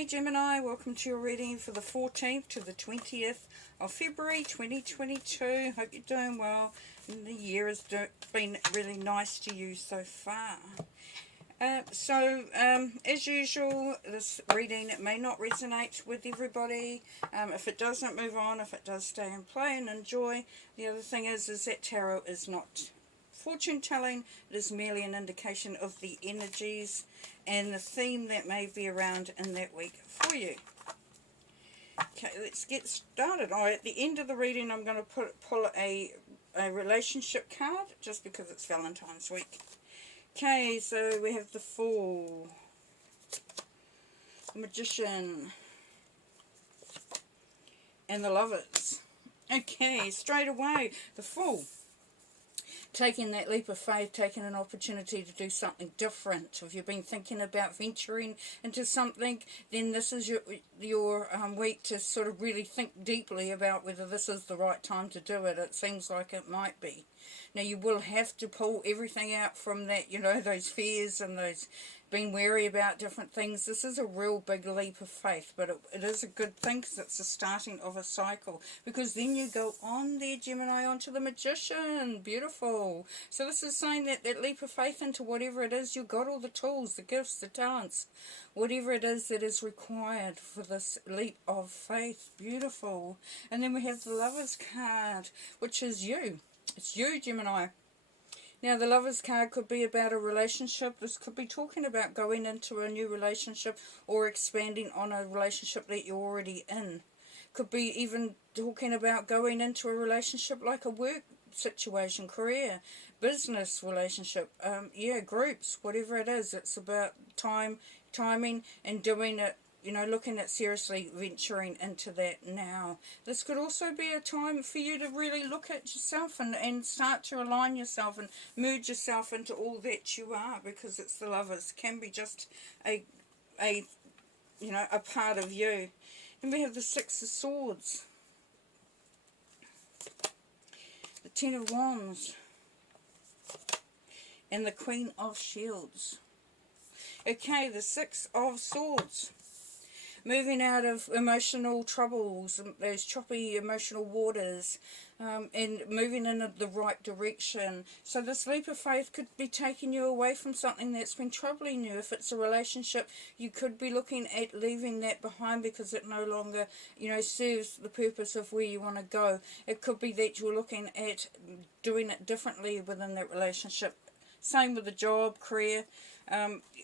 Hey Gemini, welcome to your reading for the 14th to the 20th of February 2022. Hope you're doing well and the year has been really nice to you so far. As usual, this reading may not resonate with everybody. If it doesn't, move on. If it does, stay and play and enjoy. The other thing is that tarot is not fortune telling. It is merely an indication of the energies and the theme that may be around in that week for you. Okay, let's get started. At the end of the reading, I'm going to pull a relationship card just because it's Valentine's week. Okay, so we have the Fool, the Magician, and the Lovers. Okay, straight away, the Fool. Taking that leap of faith, taking an opportunity to do something different. If you've been thinking about venturing into something, then this is your week to sort of really think deeply about whether this is the right time to do it. It seems like it might be. Now, you will have to pull everything out from that, those fears and those being wary about different things. This is a real big leap of faith, but it is a good thing because it's the starting of a cycle. Because then you go on there, Gemini, onto the Magician. Beautiful. So this is saying that leap of faith into whatever it is, you've got all the tools, the gifts, the talents, whatever it is that is required for this leap of faith. Beautiful. And then we have the Lovers card, which is you. It's you, Gemini. Now, the Lovers card could be about a relationship. This could be talking about going into a new relationship or expanding on a relationship that you're already in. Could be even talking about going into a relationship like a work situation, career, business relationship, groups, whatever it is. It's about timing and doing it, looking at seriously venturing into that now. This could also be a time for you to really look at yourself and start to align yourself and merge yourself into all that you are, because it's the Lovers. It can be just a part of you. And we have the Six of Swords, the Ten of Wands, and the Queen of Shields. Okay, the Six of Swords. Moving out of emotional troubles, those choppy emotional waters, and moving in the right direction. So this leap of faith could be taking you away from something that's been troubling you. If it's a relationship, you could be looking at leaving that behind because it no longer, serves the purpose of where you want to go. It could be that you're looking at doing it differently within that relationship. Same with the job, career,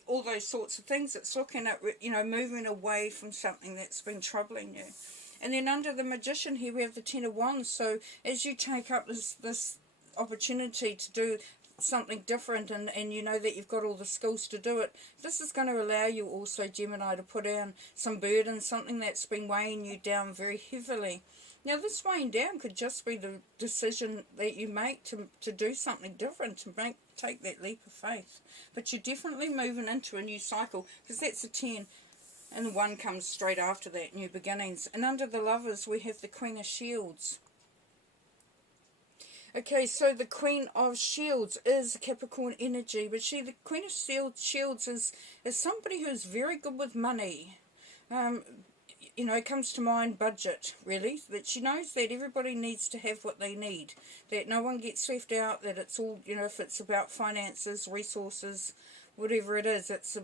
all those sorts of things. It's looking at, moving away from something that's been troubling you. And then under the Magician here, we have the Ten of Wands. So as you take up this opportunity to do something different and you know that you've got all the skills to do it, this is going to allow you also, Gemini, to put down some burden, something that's been weighing you down very heavily. Now, this weighing down could just be the decision that you make to do something different, to take that leap of faith. But you're definitely moving into a new cycle, because that's a 10, and the 1 comes straight after that, new beginnings. And under the Lovers, we have the Queen of Shields. Okay, so the Queen of Shields is Capricorn energy, but the Queen of Shields is somebody who's very good with money. It comes to mind budget, really, that she knows that everybody needs to have what they need, that no one gets left out, that it's all, if it's about finances, resources, whatever it is, it's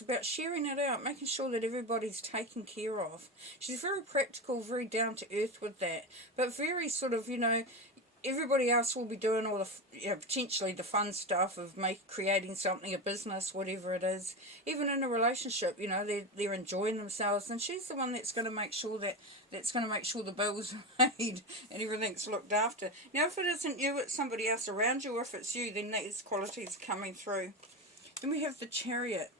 about sharing it out, making sure that everybody's taken care of. She's very practical, very down to earth with that, but very sort of, everybody else will be doing all the, potentially the fun stuff of creating something, a business, whatever it is. Even in a relationship, they're enjoying themselves, and she's the one that's going to make sure that's going to make sure the bills are made and everything's looked after. Now, if it isn't you, it's somebody else around you, or if it's you, then these qualities coming through. Then we have the Chariot.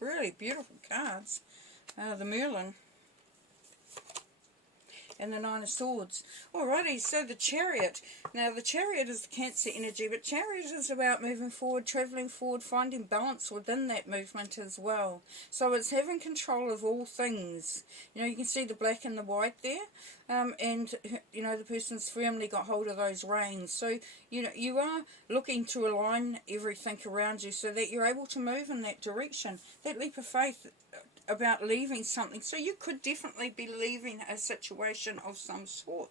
Really beautiful cards. The Merlin. and the Nine of Swords. Alrighty, so the Chariot. Now the Chariot is the Cancer energy, but Chariot is about moving forward, travelling forward, finding balance within that movement as well. So it's having control of all things. You know, you can see the black and the white there, and you know, the person's firmly got hold of those reins. So you know, you are looking to align everything around you so that you're able to move in that direction. That leap of faith about leaving something. So you could definitely be leaving a situation of some sort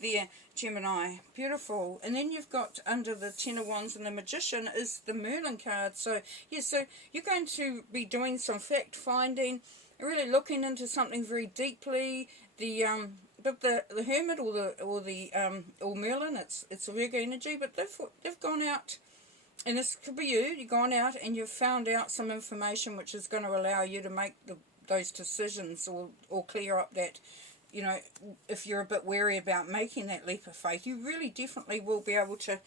there, Gemini. Beautiful. And then you've got under the Ten of Wands and the Magician is the Merlin card. So yeah, so you're going to be doing some fact finding, really looking into something very deeply. But the Hermit or Merlin, it's a Virgo energy, but they've gone out. And this could be you. You've gone out and you've found out some information which is going to allow you to make those decisions or clear up that, you know, if you're a bit wary about making that leap of faith, you really definitely will be able to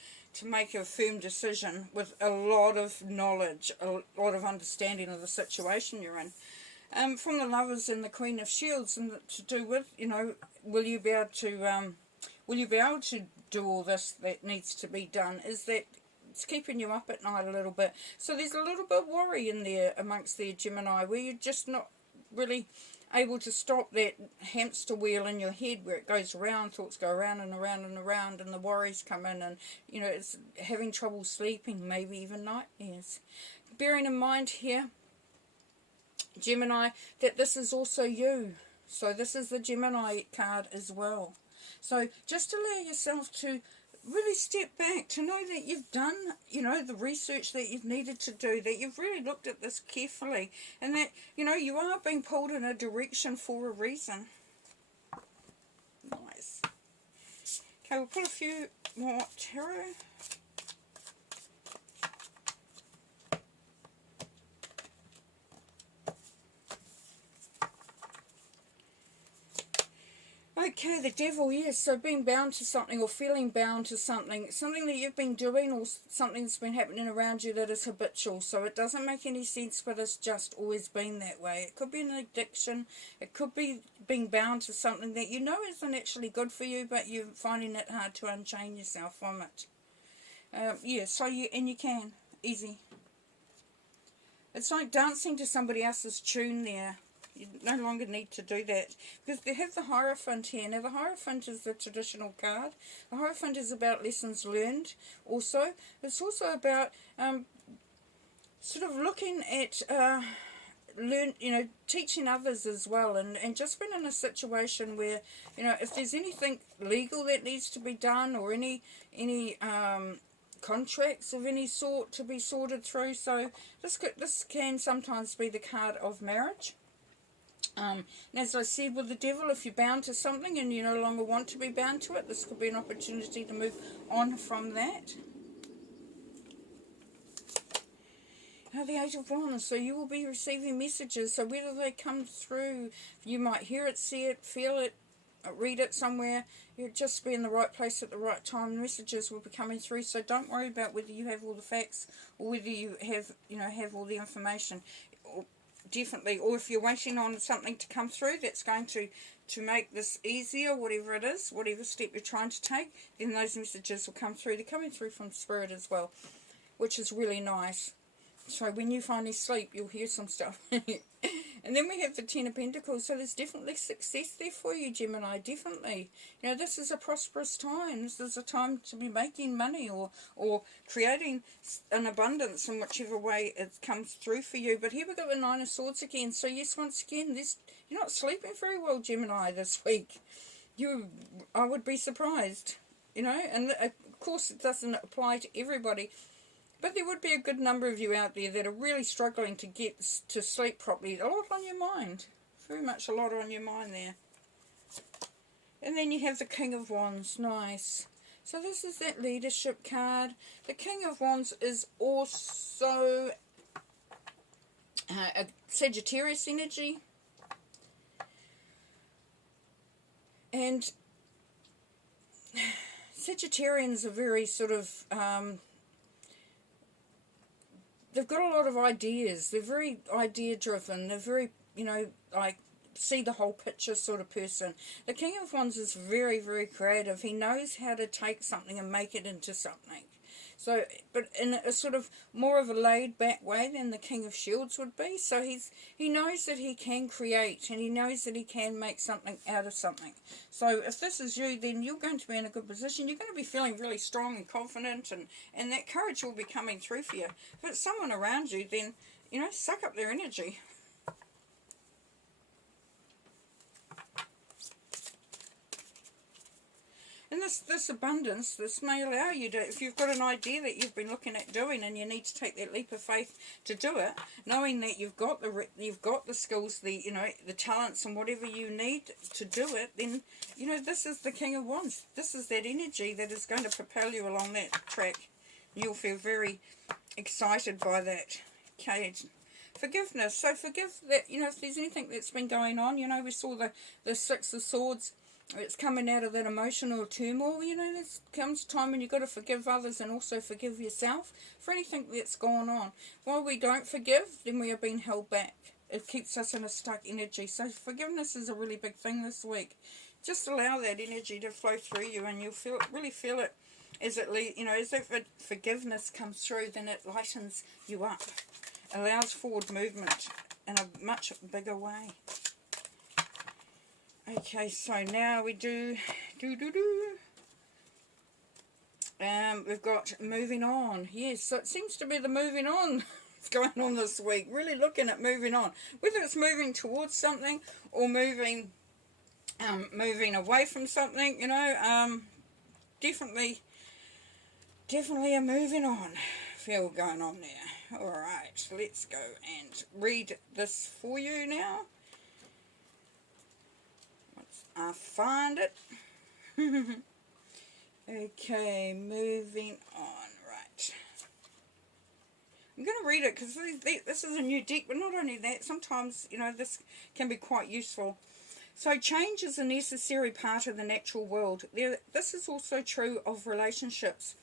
make a firm decision with a lot of knowledge, a lot of understanding of the situation you're in. From the Lovers and the Queen of Shields, and to do with, you know, will you be able to do all this that needs to be done? Is that it's keeping you up at night a little bit. So there's a little bit of worry in there amongst the Gemini, where you're just not really able to stop that hamster wheel in your head where it goes around, thoughts go around and around and around, and the worries come in, and you know, it's having trouble sleeping, maybe even nightmares. Bearing in mind here, Gemini, that this is also you. So this is the Gemini card as well. So just allow yourself to really step back, to know that you've done, you know, the research that you've needed to do, that you've really looked at this carefully, and that, you know, you are being pulled in a direction for a reason. Nice. Okay, we'll pull a few more tarot. Okay, the Devil, yes, so being bound to something or feeling bound to something that you've been doing, or something that's been happening around you that is habitual. So it doesn't make any sense, but it's just always been that way. It could be an addiction, it could be being bound to something that you know isn't actually good for you, but you're finding it hard to unchain yourself from it. Yeah, so you can, easy. It's like dancing to somebody else's tune there. You no longer need to do that, because they have the Hierophant here. Now the Hierophant is the traditional card. The Hierophant is about lessons learned also. It's also about sort of looking at teaching others as well, and just being in a situation where, you know, if there's anything legal that needs to be done, or any contracts of any sort to be sorted through. So this can sometimes be the card of marriage. And as I said with the Devil, if you're bound to something and you no longer want to be bound to it, this could be an opportunity to move on from that. Now the Eight of Wands, so you will be receiving messages. So whether they come through, you might hear it, see it, feel it, read it somewhere. You'll just be in the right place at the right time. Messages will be coming through. So don't worry about whether you have all the facts or whether you have all the information. Definitely, or if you're waiting on something to come through that's going to make this easier, whatever it is, whatever step you're trying to take, then those messages will come through. They're coming through from Spirit as well, which is really nice. So when you finally sleep, you'll hear some stuff. And then we have the Ten of Pentacles. So there's definitely success there for you, Gemini. Definitely. You know, this is a prosperous time. This is a time to be making money or creating an abundance in whichever way it comes through for you. But here we've got the Nine of Swords again. So yes, once again, you're not sleeping very well, Gemini, this week. I would be surprised. You know, and of course it doesn't apply to everybody. But there would be a good number of you out there that are really struggling to get to sleep properly. A lot on your mind. Very much a lot on your mind there. And then you have the King of Wands. Nice. So this is that leadership card. The King of Wands is also a Sagittarius energy. And Sagittarians are very sort of... they've got a lot of ideas. They're very idea driven. They're very, you know, like see the whole picture sort of person. The King of Wands is very, very creative. He knows how to take something and make it into something. So, but in a sort of more of a laid-back way than the King of Shields would be. So he knows that he can create, and he knows that he can make something out of something. So if this is you, then you're going to be in a good position. You're going to be feeling really strong and confident, and that courage will be coming through for you. If it's someone around you, then, you know, suck up their energy. And this abundance, this may allow you to, if you've got an idea that you've been looking at doing and you need to take that leap of faith to do it, knowing that you've got the skills, the talents and whatever you need to do it, then, you know, this is the King of Wands. This is that energy that is going to propel you along that track. You'll feel very excited by that. Okay. Forgiveness. So forgive that, you know, if there's anything that's been going on, you know, we saw the Six of Swords. It's coming out of that emotional turmoil. You know, there comes a time when you've got to forgive others and also forgive yourself for anything that's gone on. While we don't forgive, then we are being held back. It keeps us in a stuck energy. So forgiveness is a really big thing this week. Just allow that energy to flow through you, and you'll really feel it as if forgiveness comes through, then it lightens you up. Allows forward movement in a much bigger way. Okay, so now we we've got moving on. Yes, so it seems to be the moving on that's going on this week. Really looking at moving on. Whether it's moving towards something or moving away from something, you know, definitely a moving on feel going on there. Alright, let's go and read this for you now. I find it. Okay, moving on. Right. I'm going to read it because this is a new deck, but not only that, sometimes, you know, this can be quite useful. So change is a necessary part of the natural world. This is also true of relationships.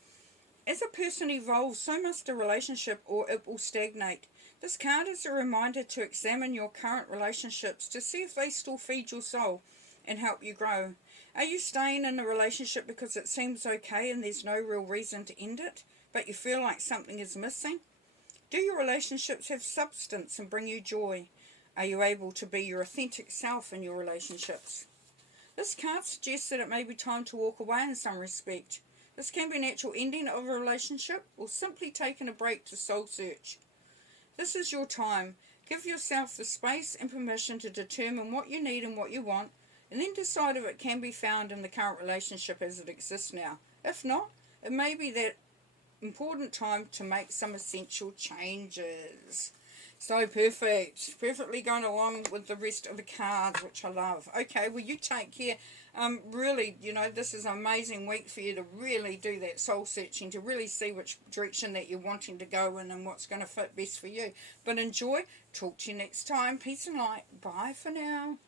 As a person evolves, so must a relationship, or it will stagnate. This card is a reminder to examine your current relationships to see if they still feed your soul and help you grow. Are you staying in a relationship because it seems okay and there's no real reason to end it, but you feel like something is missing? Do your relationships have substance and bring you joy? Are you able to be your authentic self in your relationships? This card suggests that it may be time to walk away in some respect. This can be a natural ending of a relationship or simply taking a break to soul search. This is your time. Give yourself the space and permission to determine what you need and what you want, and then decide if it can be found in the current relationship as it exists now. If not, it may be that important time to make some essential changes. So perfect. Perfectly going along with the rest of the cards, which I love. Okay, well, you take care. Really, you know, this is an amazing week for you to really do that soul searching, to really see which direction that you're wanting to go in and what's going to fit best for you. But enjoy. Talk to you next time. Peace and light. Bye for now.